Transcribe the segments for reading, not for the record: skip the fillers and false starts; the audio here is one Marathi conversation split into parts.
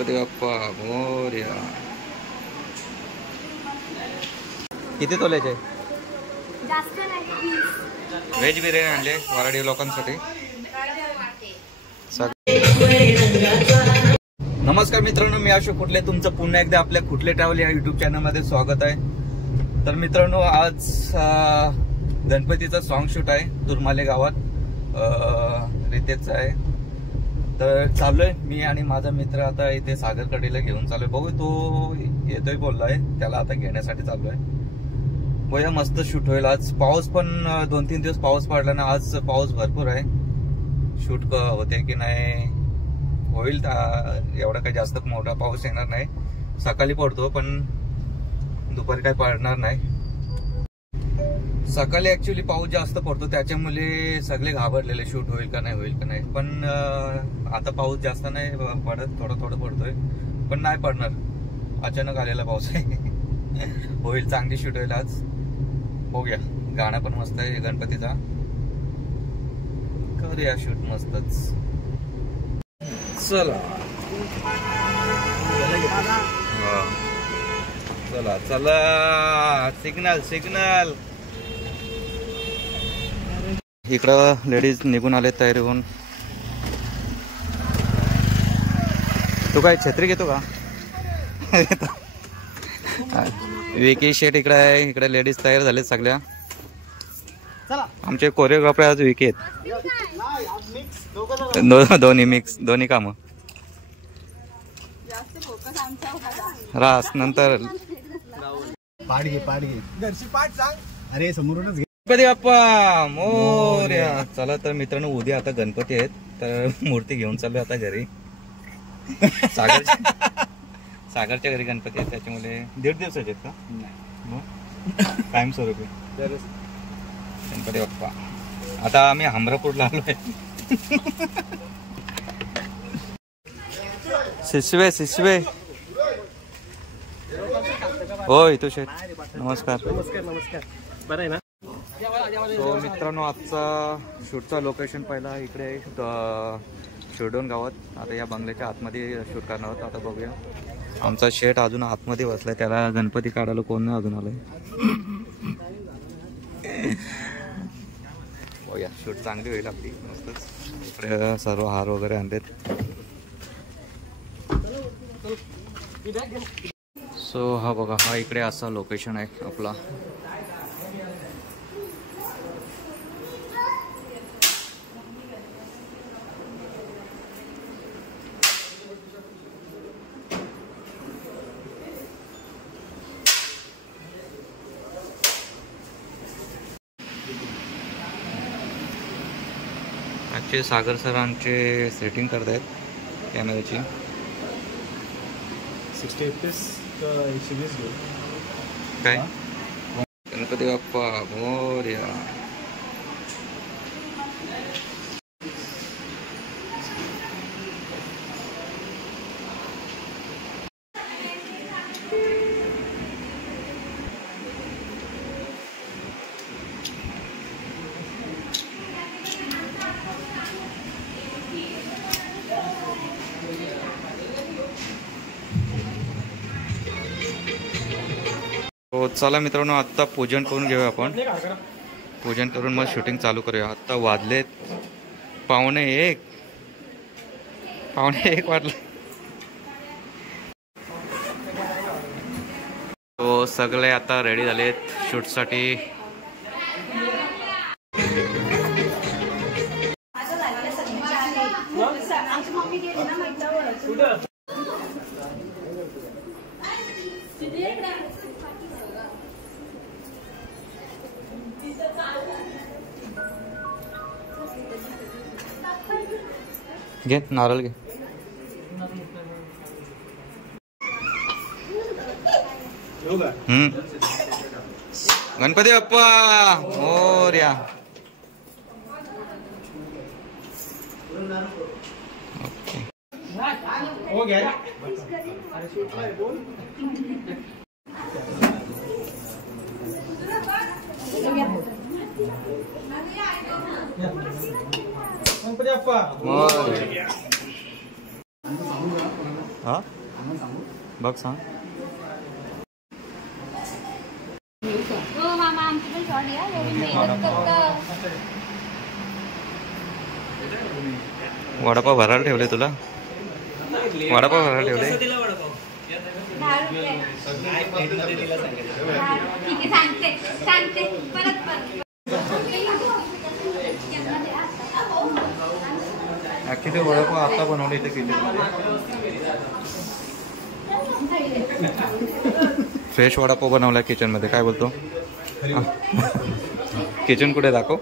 गणपती बाप्पा मोरया. किती तोल्याचे? व्हेज बिर्याणी आणले वराडी लोकांसाठी. नमस्कार मित्रांनो, मी अशोक खुटले. तुमचं पुन्हा एकदा आपल्या खुटले ट्रॅव्हल या युट्यूब चॅनलमध्ये स्वागत आहे. तर मित्रांनो, आज गणपतीचा सॉन्ग शूट आहे तुरमाले गावात. रितेशचा आहे. तर चाललोय मी आणि माझा मित्र आता इथे सागरकडेला घेऊन चाललोय. बघू तो येतोय बोललाय, त्याला आता घेण्यासाठी चाललोय. बघूया, मस्त शूट होईल आज. पाऊस पण 2-3 दिवस पाऊस पडला ना, आज पाऊस भरपूर आहे. शूट होते की नाही होईल. एवढा काही जास्त मोठा पाऊस येणार नाही. सकाळी पडतो पण दुपारी काही पडणार नाही. सकाळी ऍक्च्युली पाऊस जास्त पडतो, त्याच्यामुळे सगळे घाबरलेले शूट होईल का नाही. पण आता पाऊस जास्त नाही पडत, थोडं पडतोय पण नाही पडणार. अचानक आलेला पाऊस आहे. होईल, चांगली शूट होईल आज. बघूया. गाणं पण मस्त आहे गणपतीचा. करूया शूट मस्तच. चला चला चला. सिग्नल. इकडं लेडीज निघून आले तयारी होऊन. तू काय छत्री घेतो का? विकी शेट इकडे आहे. इकडे लेडीज तयार झालेत सगळ्या. आमचे कोरिओग्राफर आज विकी आहेत. दोन्ही मिक्स, दोन्ही कामं. रास नंतर अरे समोरूनच गणपती बाप्पा मोरया. चला तर मित्रांनो, उद्या आता गणपती आहेत तर मूर्ती घेऊन चालू आता घरी. सागरच्या घरी गणपती आहेत, त्याच्यामुळे 1.5 दिवसाचे आहेत का? कायम स्वरूपी गणपती बाप्पा. आता आम्ही हमरापूरला आलोय. शिशवे होय तो शेठ. नमस्कार. बरं आहे ना. सो मित्रांनो, आजचा शूटचा लोकेशन पहिला इकडे आहे शिरडोन गावात. आता या बंगल्याच्या आतमध्ये शूट करणार आहोत. आता बघूया. आमचा शेठ अजून आतमध्ये बसलाय, त्याला गणपती काढायला कोण नाही अजून आलाय. बघूया, शूट चांगली होईल आपली मस्तच. इकडे सर्व हार वगैरे आणलेत. सो हा बघा, हा इकडे असा लोकेशन आहे आपला. आजचे सागर सर आमचे सेटिंग करतायत कॅमेऱ्याची. 60 FPS सीरीज घेऊ काय? गणपती बाप्पा मोरया. हो चला मित्रांनो, आत्ता पूजन करून घेऊया आपण. पूजन करून मग शूटिंग चालू करूया. आत्ता वाजलेत 1:15 वाजले. तो सगळे आता रेडी झालेत शूटसाठी. घे नारळ घे. गणपती बाप्पा मोरया. ओके. गणपती बाप्पा मोरया. हा बघ सांग. हो मामा आमची पण सॉरी हा एवढी मेहनत करता. वडापाव भरायला ठेवले तुला. वडापाव भरायला ठेवले. 10 रुपये. ठीक आहे सांगते परत. ऍक्च्युली वडापाव आता बनवले इथे किचनमध्ये. फ्रेश वडापाव बनवला किचनमध्ये. काय बोलतो किचन कुठे दाखव.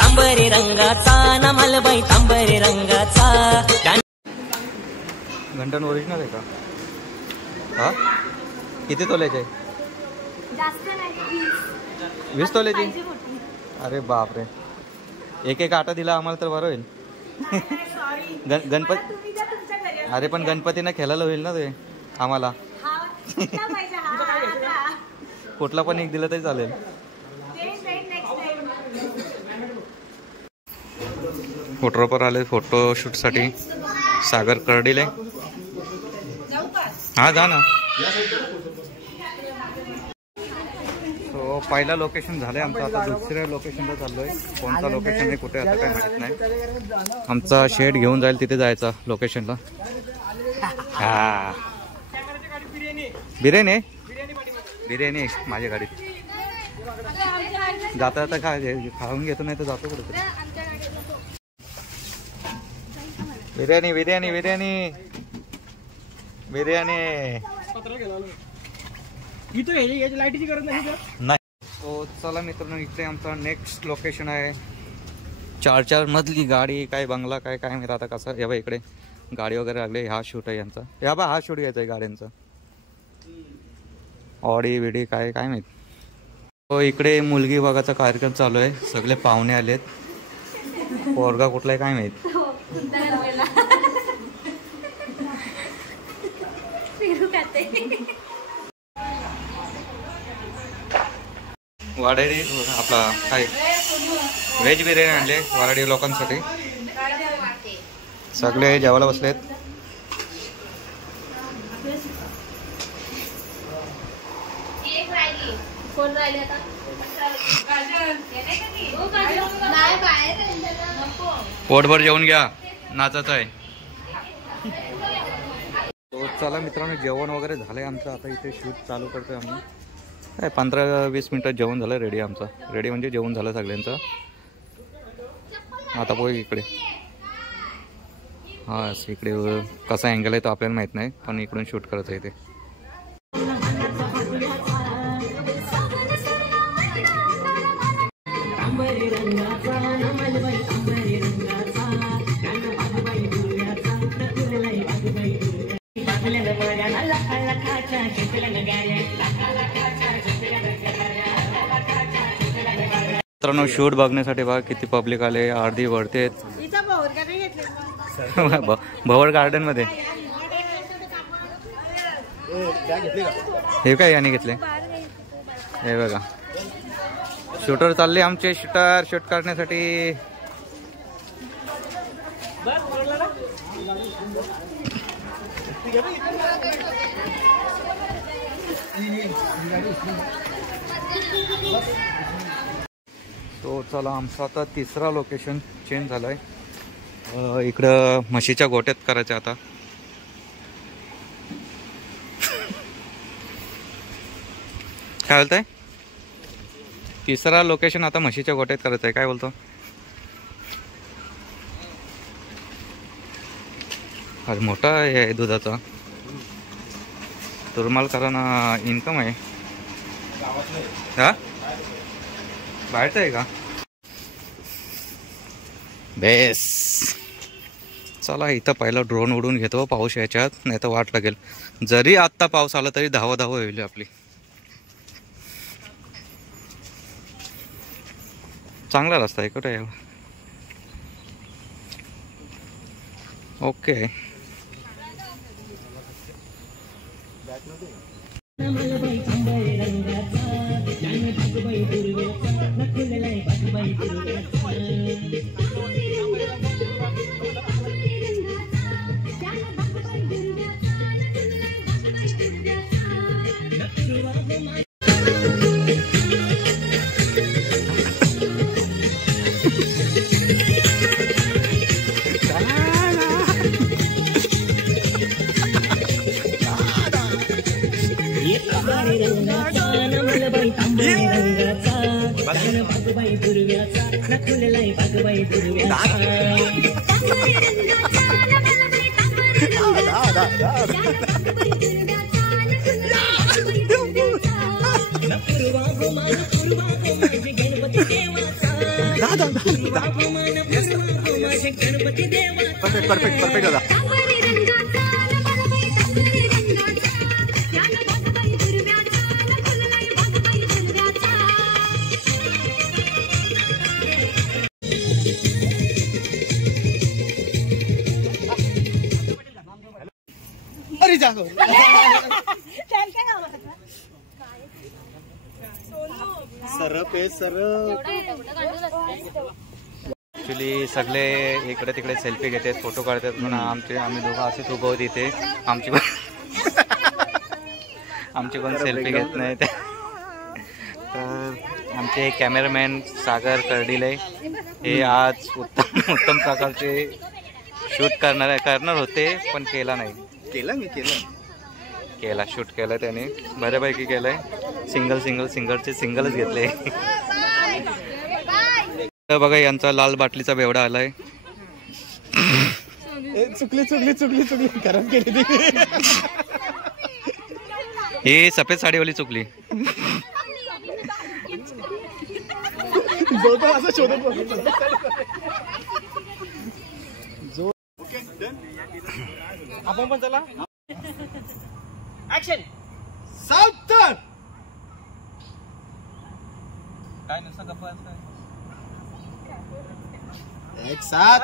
तांबरे रंगाचा नमलबाई तांबरे रंगाचा. घंटन ओरिजिनल आहे का? हा किती तोल्याचे आहे? जास्त नाही 20 तोल्याची. अरे बापरे. एक आटा दिला आम्हाला तर बरं होईल. गणपती. अरे पण गणपतीनं खेळायला होईल ना ते आम्हाला. कुठला पण एक दिलं तरी चालेल. फोटोग्राफर आले फोटोशूट साठी. सागर कर्डिले. हा जा ना. तो पहिला लोकेशन झालंय आमचं. आता दुसऱ्या लोकेशनला चाललोय. कोणता लोकेशन आहे कुठे आता काय माहित नाही. आमचा शेड घेऊन जाईल तिथे जायचा लोकेशनला. हा बिर्याणी बिर्याणी माझ्या गाडीत. जाता जाता काय खाऊन घेतो नाही तर जातो कुठे. बिर्याणी बिर्याणी बिर्याणी बिर्याणी नाही. तो चला मित्रांनो इकडे आमचा नेक्स्ट लोकेशन आहे. 4 मजली गाडी काय बंगला काय काय माहिती आता कसं. या बा इकडे गाडी वगैरे लागली. हा शूट आहे यांचा. या बा हा शूट घ्यायचा आहे गाड्यांचा. ऑडी विडी काय काय माहित. तो इकडे मुलगी बघाचा कार्यक्रम चालू आहे. सगळे पाहुणे आलेत. पोरगा कुठला आहे काय माहित. वाडेरी आपला काय व्हेज बिर्याणी आणले वाराडी लोकांसाठी. सगळे जेवायला बसलेत. पोटभर जेवून घ्या नाचाचं आहे. तो चला मित्रांनो जेवण वगैरे झालंय आमचं. आता इथे शूट चालू करतोय आम्ही. काय 15-20 मिनटात जेवण झालं रेडी आमचं. रेडी म्हणजे जेवण झालं सगळ्यांचं. आता पोय इकडे. हां इकडे कसा अँगल आहे तो आपल्याला माहीत नाही, पण इकडून शूट करायचं आहे ते. मित्रांनो शूट बघण्यासाठी बघा किती पब्लिक आले. अर्धी वळते भवड गार्डन मध्ये. हे काय याने घेतले हे बघा. शूटर चालले आमचे. शूटर शूट करण्यासाठी. तो चला आमचा आता तिसरा लोकेशन चेंज झालाय. इकडं म्हशीच्या गोट्यात करायचं आता. काय बोलताय? तिसरा लोकेशन आता म्हशीच्या गोट्यात करायचं आहे. काय बोलतो? आज मोठा आहे दुधाचा. तुरमाल करा ना, इन्कम आहे. हा बाहेरचं आहे का? बेस. चला इथं पहिला ड्रोन उडून घेतो पाऊस याच्यात, नाही तर वाट लागेल. जरी आत्ता पाऊस आला तरी धावा होईल आपली. चांगला रस्ता आहे कुठे. ओके. परफेक्ट दादा. ऍक्च्युली सगळे इकडे तिकडे सेल्फी घेतात, फोटो काढतात, म्हणून आम्ही दोघं असेच उभं होते इथे. आमची कोण सेल्फी घेत नाही. तर आमचे कॅमेरामॅन सागर कर्डिले हे आज उत्तम प्रकारचे शूट करणार होते, पण केला नाही. केला शूट केलं त्याने, बऱ्यापैकी केलंय. सिंगलचे सिंगलच घेतले. बघा यांचा लाल बाटलीचा बेवडा आलाय. चुकली खराब केली ती. ही सफेद साडीवाली चुकली. आपण पण चला. ऍक्शन. सावधान. काय नुसतं गप्पा असतं. एक साथ.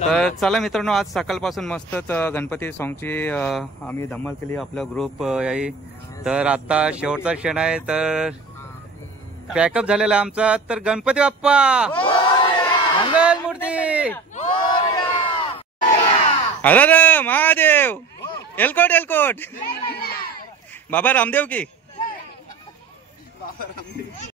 तर चला मित्रांनो, आज सकाळपासून मस्तच गणपती सॉंगची आम्ही धमाल केली, आपला ग्रुप याही. तर आता शेवटचा क्षण आहे, तर पॅकअप झालेला आहे आमचा. तर गणपती बाप्पा मंगल मूर्ती. अरे महादेव. एलकोट बाबा रामदेव की.